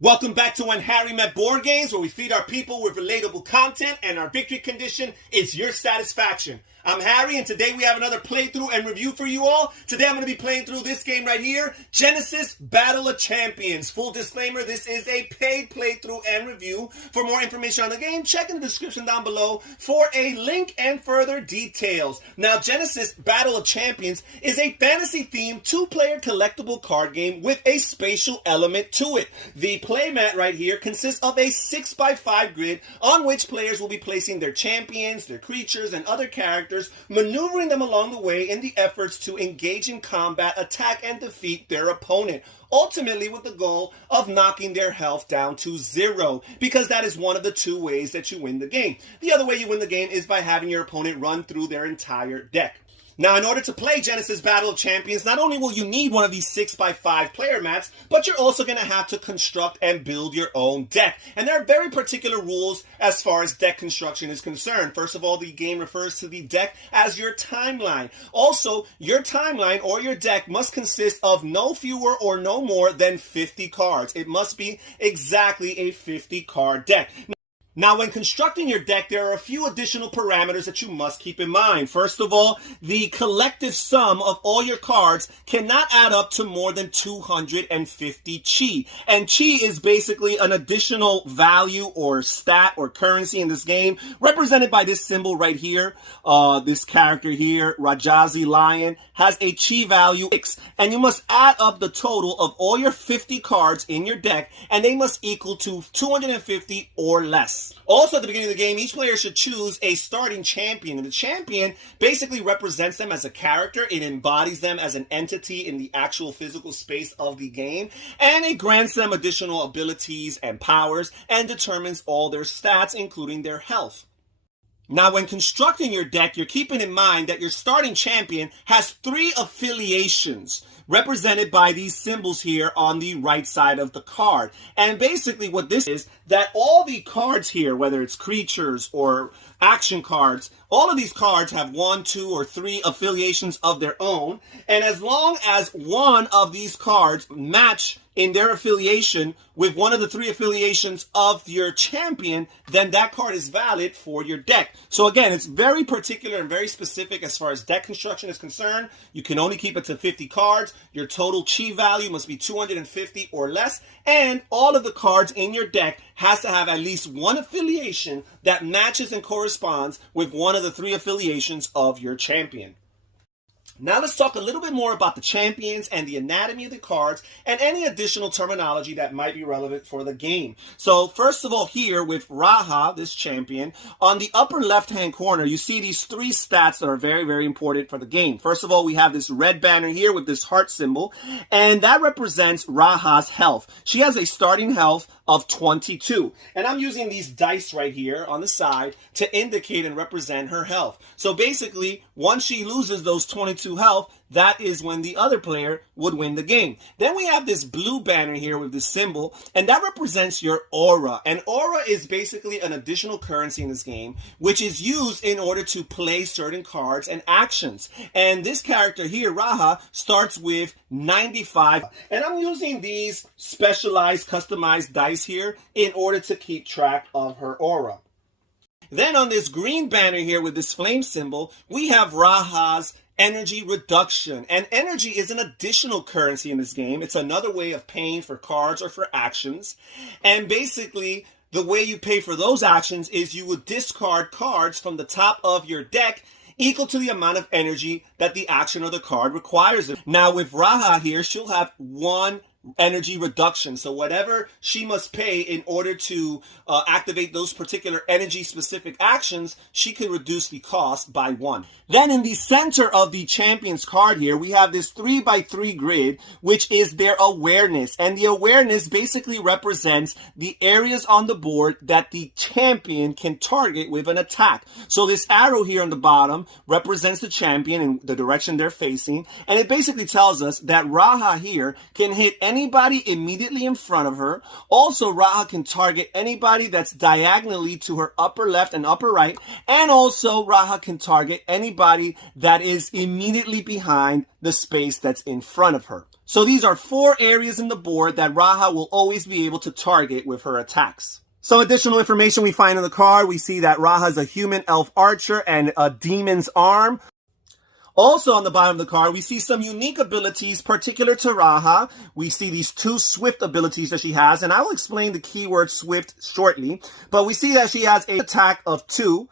Welcome back to When Harry Met Board Games, where we feed our people with relatable content, and our victory condition is your satisfaction. I'm Harry, and today we have another playthrough and review for you all. Today I'm going to be playing through this game right here, Genesis Battle of Champions. Full disclaimer, this is a paid playthrough and review. For more information on the game, check in the description down below for a link and further details. Now, Genesis Battle of Champions is a fantasy-themed two-player collectible card game with a spatial element to it. The playmat right here consists of a 6x5 grid on which players will be placing their champions, their creatures, and other characters, maneuvering them along the way in the efforts to engage in combat, attack, and defeat their opponent, ultimately with the goal of knocking their health down to 0, because that is one of the two ways that you win the game. The other way you win the game is by having your opponent run through their entire deck. Now, in order to play Genesis Battle of Champions, not only will you need one of these 6x5 player mats, but you're also going to have to construct and build your own deck. And there are very particular rules as far as deck construction is concerned. First of all, the game refers to the deck as your timeline. Also, your timeline or your deck must consist of no fewer or no more than 50 cards. It must be exactly a 50-card deck. Now, when constructing your deck, there are a few additional parameters that you must keep in mind. First of all, the collective sum of all your cards cannot add up to more than 250 chi. And chi is basically an additional value or stat or currency in this game, represented by this symbol right here. This character here, Rajazi Lion, has a chi value 6. And you must add up the total of all your 50 cards in your deck, and they must equal to 250 or less. Also, at the beginning of the game, each player should choose a starting champion. And the champion basically represents them as a character. It embodies them as an entity in the actual physical space of the game. And it grants them additional abilities and powers and determines all their stats, including their health. Now, when constructing your deck, you're keeping in mind that your starting champion has 3 affiliations, represented by these symbols here on the right side of the card. And basically what this is, that all the cards here, whether it's creatures or action cards, all of these cards have 1, 2, or 3 affiliations of their own. And as long as one of these cards match in their affiliation with one of the 3 affiliations of your champion, then that card is valid for your deck. So again, it's very particular and very specific as far as deck construction is concerned. You can only keep it to 50 cards. Your total chi value must be 250 or less. And all of the cards in your deck has to have at least one affiliation that matches and corresponds with one of the 3 affiliations of your champion. Now let's talk a little bit more about the champions and the anatomy of the cards and any additional terminology that might be relevant for the game. So first of all, here with Raha, this champion, on the upper left-hand corner, you see these 3 stats that are very, very important for the game. First of all, we have this red banner here with this heart symbol, and that represents Raha's health. She has a starting health of 22. And I'm using these dice right here on the side to indicate and represent her health. So basically, once she loses those 22 health, that is when the other player would win the game. Then we have this blue banner here with this symbol, and that represents your aura. And aura is basically an additional currency in this game, which is used in order to play certain cards and actions. And this character here, Raha, starts with 95. And I'm using these specialized, customized dice here in order to keep track of her aura. Then on this green banner here with this flame symbol, we have Raha's energy reduction. And energy is an additional currency in this game. It's another way of paying for cards or for actions. And basically, the way you pay for those actions is you would discard cards from the top of your deck equal to the amount of energy that the action or the card requires. Now with Raha here, she'll have 1 energy reduction. So whatever she must pay in order to activate those particular energy specific actions, she can reduce the cost by 1. Then in the center of the champion's card here, we have this 3x3 grid, which is their awareness. And the awareness basically represents the areas on the board that the champion can target with an attack. So this arrow here on the bottom represents the champion and the direction they're facing. And it basically tells us that Raha here can hit anybody immediately in front of her. Also, Raha can target anybody that's diagonally to her upper left and upper right. And also, Raha can target anybody that is immediately behind the space that's in front of her. So these are 4 areas in the board that Raha will always be able to target with her attacks. Some additional information we find in the card. We see that Raha is a human elf archer and a demon's arm. Also on the bottom of the card, we see some unique abilities particular to Raha. We see these 2 swift abilities that she has, and I will explain the keyword swift shortly. But we see that she has an attack of 2,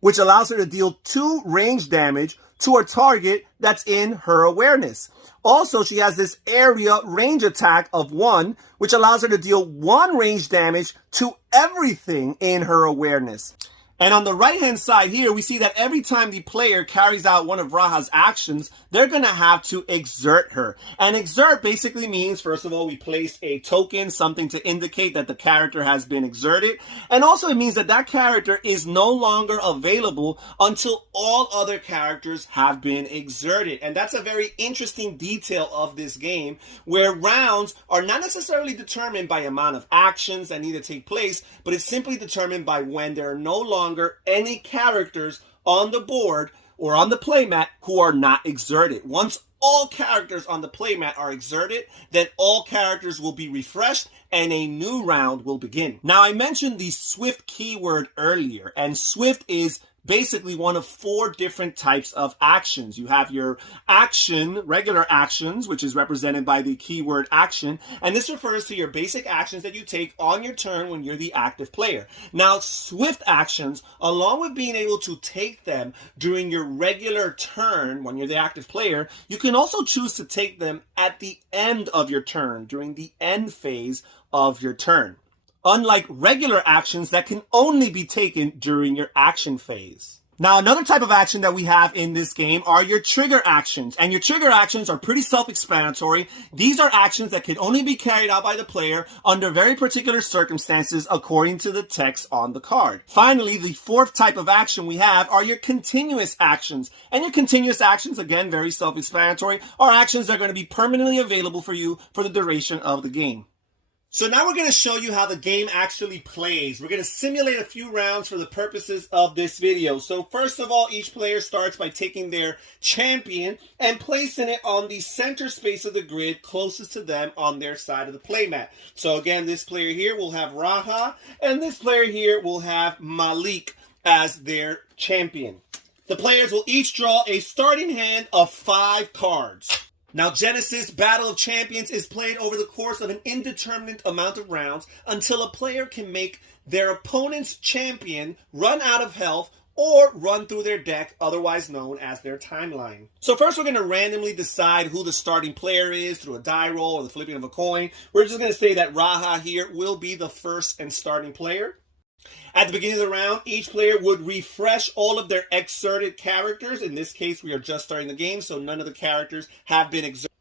which allows her to deal 2 range damage to a target that's in her awareness. Also, she has this area range attack of 1, which allows her to deal 1 range damage to everything in her awareness. And on the right-hand side here, we see that every time the player carries out one of Raha's actions, they're going to have to exert her. And exert basically means, first of all, we place a token, something to indicate that the character has been exerted. And also it means that that character is no longer available until all other characters have been exerted. And that's a very interesting detail of this game, where rounds are not necessarily determined by amount of actions that need to take place, but it's simply determined by when there are no longer any characters on the board or on the playmat who are not exerted. Once all characters on the playmat are exerted, then all characters will be refreshed and a new round will begin. Now, I mentioned the swift keyword earlier, and swift is basically one of 4 different types of actions. You have your action, regular actions, which is represented by the keyword action, and this refers to your basic actions that you take on your turn when you're the active player. Now, swift actions, along with being able to take them during your regular turn when you're the active player, you can also choose to take them at the end of your turn, during the end phase of your turn, unlike regular actions that can only be taken during your action phase. Now, another type of action that we have in this game are your trigger actions. And your trigger actions are pretty self-explanatory. These are actions that can only be carried out by the player under very particular circumstances according to the text on the card. Finally, the 4th type of action we have are your continuous actions. And your continuous actions, again, very self-explanatory, are actions that are going to be permanently available for you for the duration of the game. So now we're going to show you how the game actually plays. We're going to simulate a few rounds for the purposes of this video. So first of all, each player starts by taking their champion and placing it on the center space of the grid closest to them on their side of the playmat. So again, this player here will have Raha, and this player here will have Malik as their champion. The players will each draw a starting hand of 5 cards. Now, Genesis Battle of Champions is played over the course of an indeterminate amount of rounds until a player can make their opponent's champion run out of health or run through their deck, otherwise known as their timeline. So first we're going to randomly decide who the starting player is through a die roll or the flipping of a coin. We're just going to say that Raha here will be the first and starting player. At the beginning of the round, each player would refresh all of their exerted characters. In this case, we are just starting the game, so none of the characters have been exerted.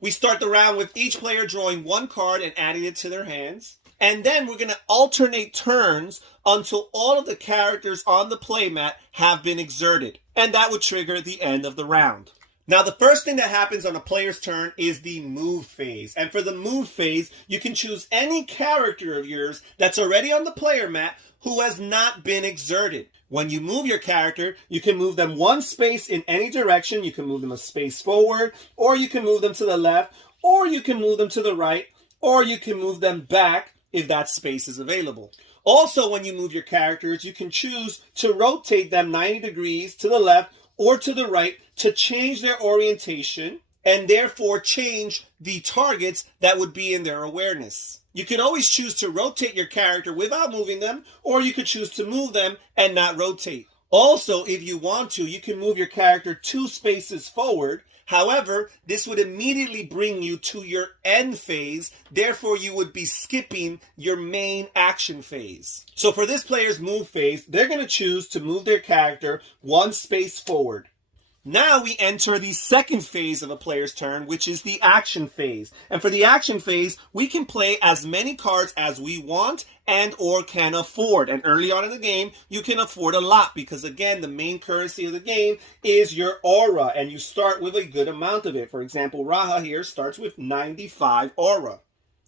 We start the round with each player drawing 1 card and adding it to their hands. And then we're going to alternate turns until all of the characters on the playmat have been exerted. And that would trigger the end of the round. Now, the first thing that happens on a player's turn is the move phase. And for the move phase, you can choose any character of yours that's already on the player mat who has not been exerted. When you move your character, you can move them 1 space in any direction. You can move them a space forward, or you can move them to the left, or you can move them to the right, or you can move them back if that space is available. Also, when you move your characters, you can choose to rotate them 90 degrees to the left or to the right to change their orientation and therefore change the targets that would be in their awareness. You can always choose to rotate your character without moving them, or you could choose to move them and not rotate. Also, if you want to, you can move your character 2 spaces forward. However, this would immediately bring you to your end phase. Therefore, you would be skipping your main action phase. So for this player's move phase, they're going to choose to move their character 1 space forward. Now we enter the second phase of a player's turn, which is the action phase. And for the action phase, we can play as many cards as we want and or can afford. And early on in the game, you can afford a lot because, again, the main currency of the game is your aura, and you start with a good amount of it. For example, Raha here starts with 95 aura.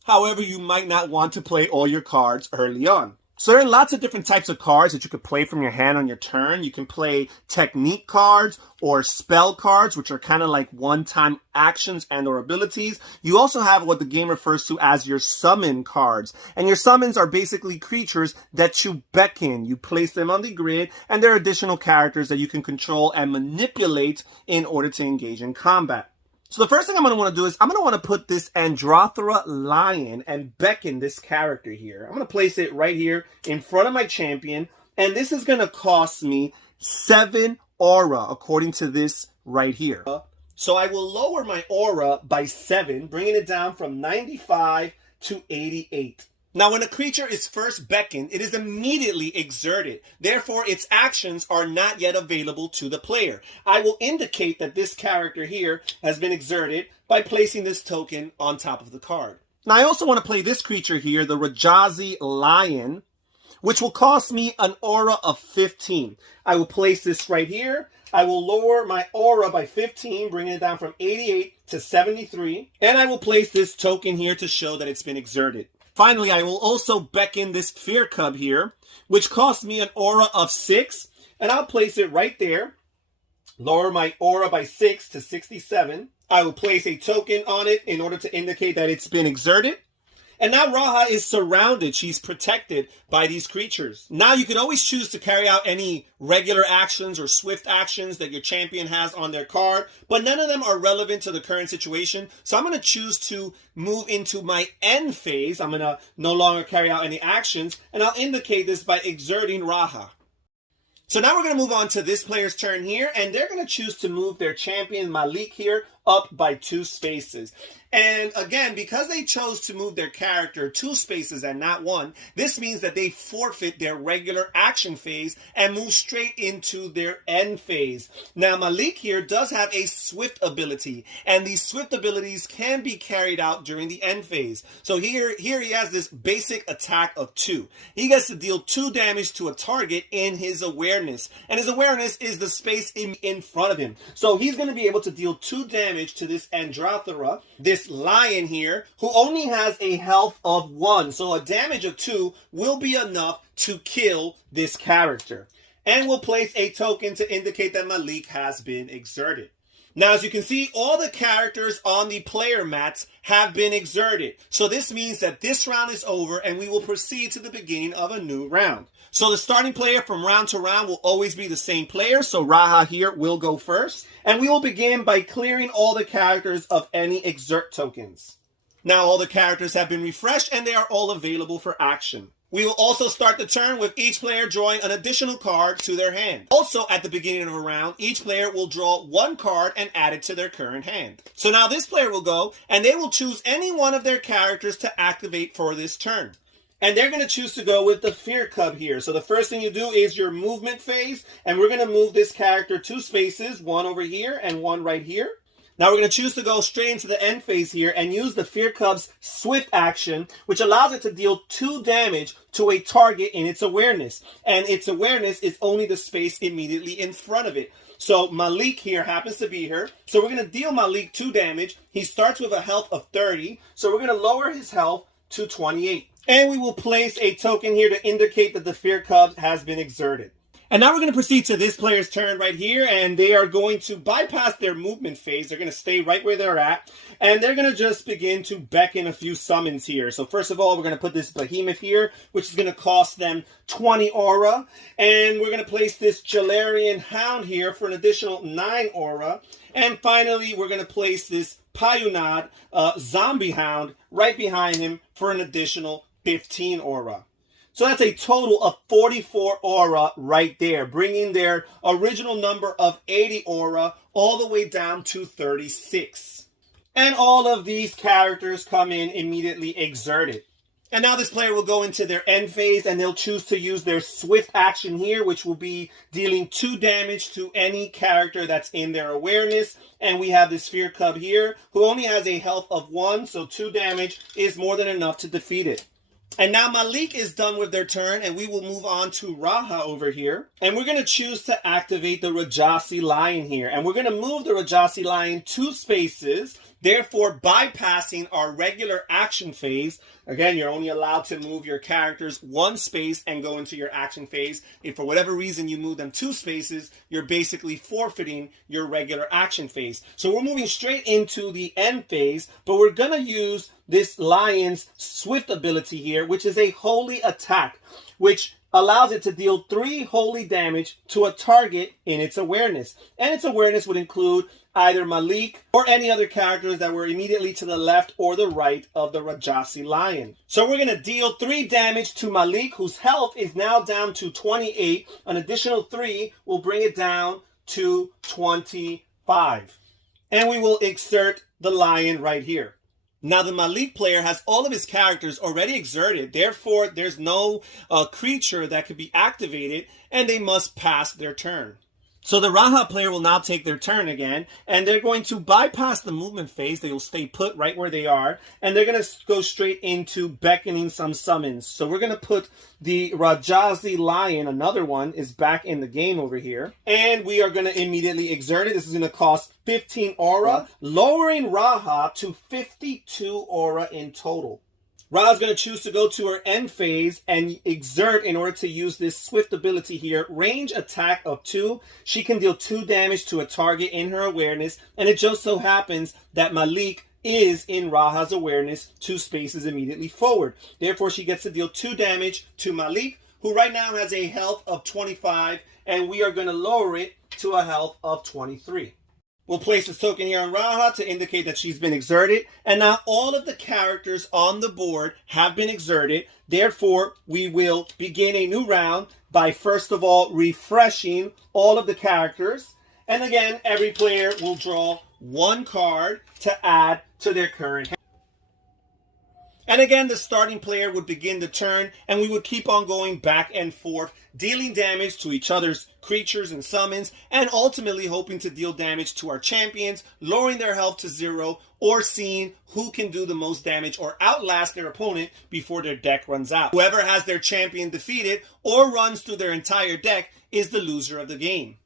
However, you might not want to play all your cards early on. So there are lots of different types of cards that you could play from your hand on your turn. You can play technique cards or spell cards, which are kind of like one-time actions and or abilities. You also have what the game refers to as your summon cards. And your summons are basically creatures that you beckon. You place them on the grid, and there are additional characters that you can control and manipulate in order to engage in combat. So the first thing I'm going to want to do is I'm going to want to put this Androthera lion and beckon this character here. I'm going to place it right here in front of my champion. And this is going to cost me 7 aura according to this right here. So I will lower my aura by 7, bringing it down from 95 to 88. Now, when a creature is first beckoned, it is immediately exerted. Therefore, its actions are not yet available to the player. I will indicate that this character here has been exerted by placing this token on top of the card. Now, I also want to play this creature here, the Rajazi Lion, which will cost me an aura of 15. I will place this right here. I will lower my aura by 15, bringing it down from 88 to 73. And I will place this token here to show that it's been exerted. Finally, I will also beckon this Fear Cub here, which costs me an aura of 6, and I'll place it right there. Lower my aura by 6 to 67. I will place a token on it in order to indicate that it's been exerted. And now Raha is surrounded. She's protected by these creatures. Now you can always choose to carry out any regular actions or swift actions that your champion has on their card, but none of them are relevant to the current situation. So I'm going to choose to move into my end phase. I'm going to no longer carry out any actions, and I'll indicate this by exerting Raha. So now we're going to move on to this player's turn here, and they're going to choose to move their champion Malik here up by 2 spaces. And again, because they chose to move their character 2 spaces and not 1, this means that they forfeit their regular action phase and move straight into their end phase. Now, Malik here does have a swift ability, and these swift abilities can be carried out during the end phase. So here he has this basic attack of 2. He gets to deal 2 damage to a target in his awareness, and his awareness is the space in front of him. So he's going to be able to deal 2 damage to this Androthera, this lion here, who only has a health of 1. So a damage of 2 will be enough to kill this character. And we'll place a token to indicate that Malik has been exerted. Now, as you can see, all the characters on the player mats have been exerted. So this means that this round is over and we will proceed to the beginning of a new round. So the starting player from round to round will always be the same player. So Raha here will go first. And we will begin by clearing all the characters of any exert tokens. Now all the characters have been refreshed and they are all available for action. We will also start the turn with each player drawing an additional card to their hand. Also, at the beginning of a round, each player will draw 1 card and add it to their current hand. So now this player will go, and they will choose any one of their characters to activate for this turn. And they're going to choose to go with the Fear Cub here. So the first thing you do is your movement phase, and we're going to move this character 2 spaces, 1 over here and 1 right here. Now we're going to choose to go straight into the end phase here and use the Fear Cub's swift action, which allows it to deal 2 damage to a target in its awareness. And its awareness is only the space immediately in front of it. So Malik here happens to be here. So we're going to deal Malik 2 damage. He starts with a health of 30. So we're going to lower his health to 28. And we will place a token here to indicate that the Fear Cub has been exerted. And now we're going to proceed to this player's turn right here, and they are going to bypass their movement phase. They're going to stay right where they're at, and they're going to just begin to beckon a few summons here. So first of all, we're going to put this Behemoth here, which is going to cost them 20 aura, and we're going to place this Jalarian Hound here for an additional 9 aura, and finally, we're going to place this Payunad Zombie Hound right behind him for an additional 15 aura. So that's a total of 44 aura right there, bringing their original number of 80 aura all the way down to 36. And all of these characters come in immediately exerted. And now this player will go into their end phase and they'll choose to use their swift action here, which will be dealing 2 damage to any character that's in their awareness. And we have this Fear Cub here who only has a health of 1, so 2 damage is more than enough to defeat it. And now Malik is done with their turn, and we will move on to Raha over here. And we're going to choose to activate the Rajasi Lion here. And we're going to move the Rajasi Lion 2 spaces, therefore bypassing our regular action phase. Again, you're only allowed to move your characters 1 space and go into your action phase. If for whatever reason you move them 2 spaces, you're basically forfeiting your regular action phase. So we're moving straight into the end phase, but we're going to use this Lion's Swift ability here, which is a holy attack, which allows it to deal 3 holy damage to a target in its awareness. And its awareness would include either Malik or any other characters that were immediately to the left or the right of the Rajasi Lion. So we're going to deal 3 damage to Malik, whose health is now down to 28. An additional 3 will bring it down to 25. And we will exert the Lion right here. Now, the Malik player has all of his characters already exerted. Therefore, there's no creature that could be activated, and they must pass their turn. So the Raha player will now take their turn again, and they're going to bypass the movement phase. They will stay put right where they are, and they're going to go straight into beckoning some summons. So we're going to put the Rajasi Lion, another one, is back in the game over here. And we are going to immediately exert it. This is going to cost 15 aura, lowering Raha to 52 aura in total. Ra's going to choose to go to her end phase and exert in order to use this swift ability here. Range attack of 2. She can deal 2 damage to a target in her awareness. And it just so happens that Malik is in Raha's awareness 2 spaces immediately forward. Therefore, she gets to deal 2 damage to Malik, who right now has a health of 25. And we are going to lower it to a health of 23. We'll place this token here on Raha to indicate that she's been exerted. And now all of the characters on the board have been exerted. Therefore, we will begin a new round by first of all refreshing all of the characters. And again, every player will draw 1 card to add to their current hand. And again, the starting player would begin the turn, and we would keep on going back and forth, dealing damage to each other's creatures and summons, and ultimately hoping to deal damage to our champions, lowering their health to 0, or seeing who can do the most damage or outlast their opponent before their deck runs out. Whoever has their champion defeated or runs through their entire deck is the loser of the game.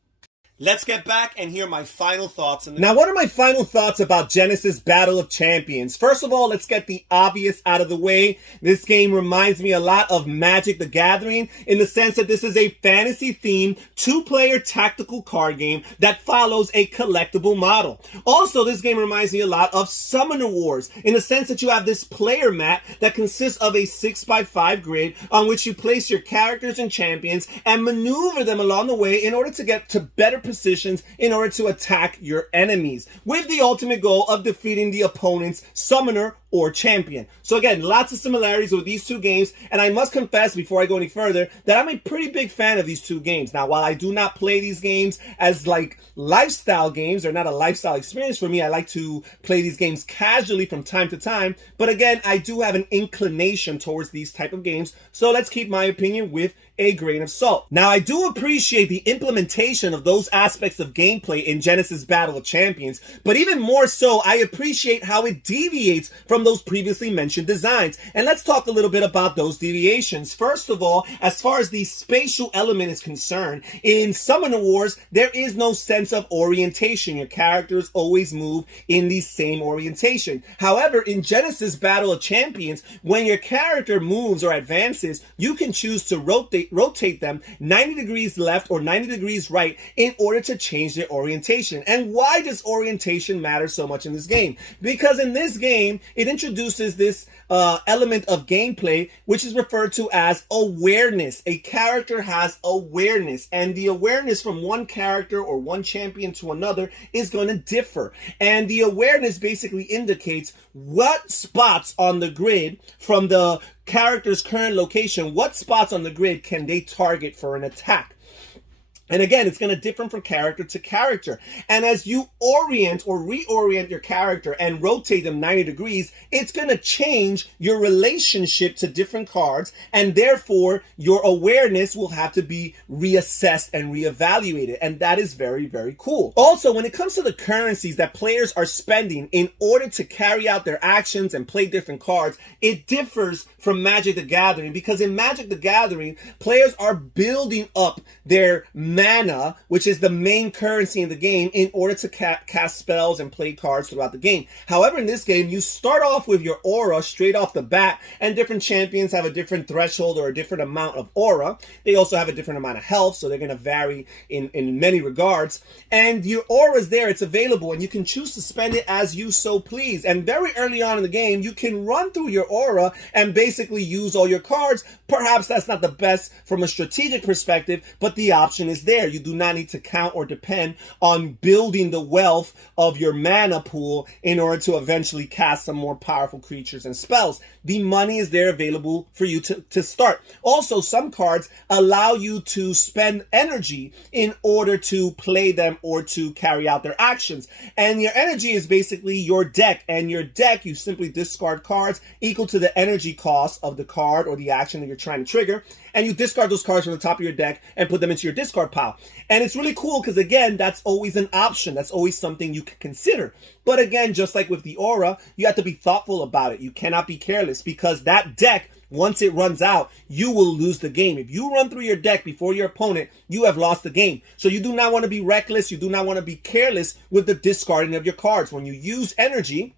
Let's get back and hear my final thoughts. Now, what are my final thoughts about Genesis Battle of Champions? First of all, let's get the obvious out of the way. This game reminds me a lot of Magic the Gathering in the sense that this is a fantasy-themed 2-player tactical card game that follows a collectible model. Also, this game reminds me a lot of Summoner Wars in the sense that you have this player mat that consists of a 6x5 grid on which you place your characters and champions and maneuver them along the way in order to get to better positions in order to attack your enemies, with the ultimate goal of defeating the opponent's summoner or champion. So again, lots of similarities with these 2 games, and I must confess before I go any further that I'm a pretty big fan of these 2 games. Now, while I do not play these games as like lifestyle games, or not a lifestyle experience for me, I like to play these games casually from time to time, but again, I do have an inclination towards these type of games, so let's keep my opinion with a grain of salt. Now, I do appreciate the implementation of those aspects of gameplay in Genesis Battle of Champions, but even more so, I appreciate how it deviates from those previously mentioned designs. And let's talk a little bit about those deviations. First of all, as far as the spatial element is concerned, in Summoner Wars, there is no sense of orientation. Your characters always move in the same orientation. However, in Genesis Battle of Champions, when your character moves or advances, you can choose to rotate them 90 degrees left or 90 degrees right in order to change their orientation. And why does orientation matter so much in this game? Because in this game, it introduces this element of gameplay, which is referred to as awareness. A character has awareness, and the awareness from one character or one champion to another is going to differ. And the awareness basically indicates what spots on the grid from the character's current location, what spots on the grid can they target for an attack. And again, it's going to differ from character to character. And as you orient or reorient your character and rotate them 90 degrees, it's going to change your relationship to different cards. And therefore, your awareness will have to be reassessed and reevaluated. And that is very, very cool. Also, when it comes to the currencies that players are spending in order to carry out their actions and play different cards, it differs from Magic the Gathering, because in Magic the Gathering, players are building up their mana, which is the main currency in the game, in order to cast spells and play cards throughout the game. However, in this game, you start off with your aura straight off the bat, and different champions have a different threshold or a different amount of aura. They also have a different amount of health, so they're going to vary in many regards. And your aura is there, it's available, and you can choose to spend it as you so please. And very early on in the game, you can run through your aura and basically use all your cards. Perhaps that's not the best from a strategic perspective, but the option is there. You do not need to count or depend on building the wealth of your mana pool in order to eventually cast some more powerful creatures and spells. The money is there available for you to start. Also, some cards allow you to spend energy in order to play them or to carry out their actions. And your energy is basically your deck. And your deck, you simply discard cards equal to the energy cost of the card or the action that you're trying to trigger. And you discard those cards from the top of your deck and put them into your discard pile. And it's really cool because, again, that's always an option. That's always something you can consider. But again, just like with the aura, you have to be thoughtful about it. You cannot be careless, because that deck, once it runs out, you will lose the game. If you run through your deck before your opponent, you have lost the game. So you do not want to be reckless. You do not want to be careless with the discarding of your cards. When you use energy,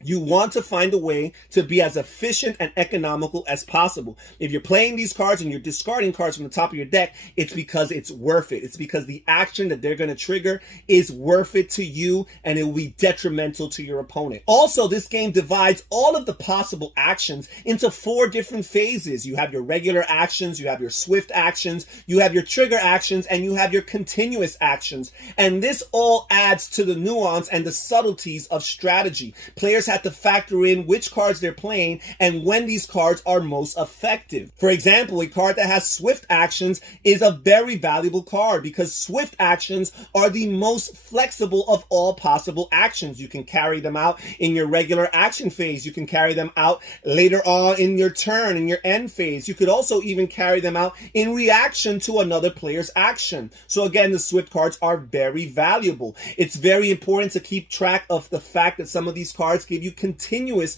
you want to find a way to be as efficient and economical as possible. If you're playing these cards and you're discarding cards from the top of your deck, it's because it's worth it. It's because the action that they're going to trigger is worth it to you, and it will be detrimental to your opponent. Also, this game divides all of the possible actions into 4 different phases. You have your regular actions, you have your swift actions, you have your trigger actions, and you have your continuous actions. And this all adds to the nuance and the subtleties of strategy. Players have to factor in which cards they're playing and when these cards are most effective. For example, a card that has swift actions is a very valuable card, because swift actions are the most flexible of all possible actions. You can carry them out in your regular action phase. You can carry them out later on in your turn, in your end phase. You could also even carry them out in reaction to another player's action. So again, the swift cards are very valuable. It's very important to keep track of the fact that some of these cards give you continuous,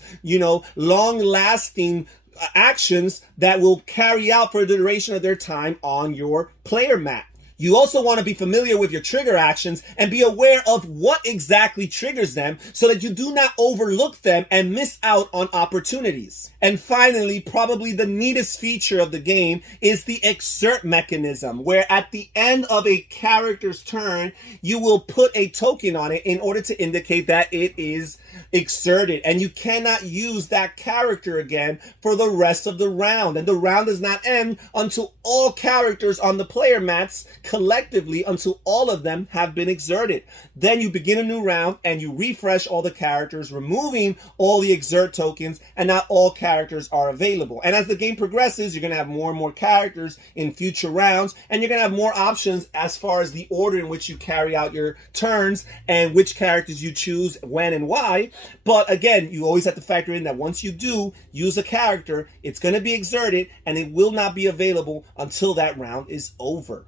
long-lasting actions that will carry out for the duration of their time on your player mat. You also want to be familiar with your trigger actions and be aware of what exactly triggers them, so that you do not overlook them and miss out on opportunities. And finally, probably the neatest feature of the game is the excerpt mechanism, where at the end of a character's turn, you will put a token on it in order to indicate that it is exerted, and you cannot use that character again for the rest of the round. And the round does not end until all characters on the player mats collectively, until all of them have been exerted. Then you begin a new round and you refresh all the characters, removing all the exert tokens, and not all characters are available. And as the game progresses, you're going to have more and more characters in future rounds, and you're going to have more options as far as the order in which you carry out your turns and which characters you choose, when and why. But again, you always have to factor in that once you do use a character, it's going to be exerted and it will not be available until that round is over.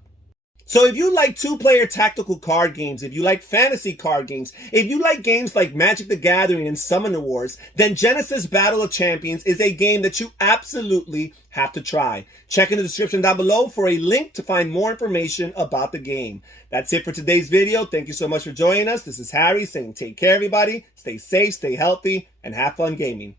So if you like 2-player tactical card games, if you like fantasy card games, if you like games like Magic the Gathering and Summoner Wars, then Genesis Battle of Champions is a game that you absolutely have to try. Check in the description down below for a link to find more information about the game. That's it for today's video. Thank you so much for joining us. This is Harry saying take care, everybody. Stay safe, stay healthy, and have fun gaming.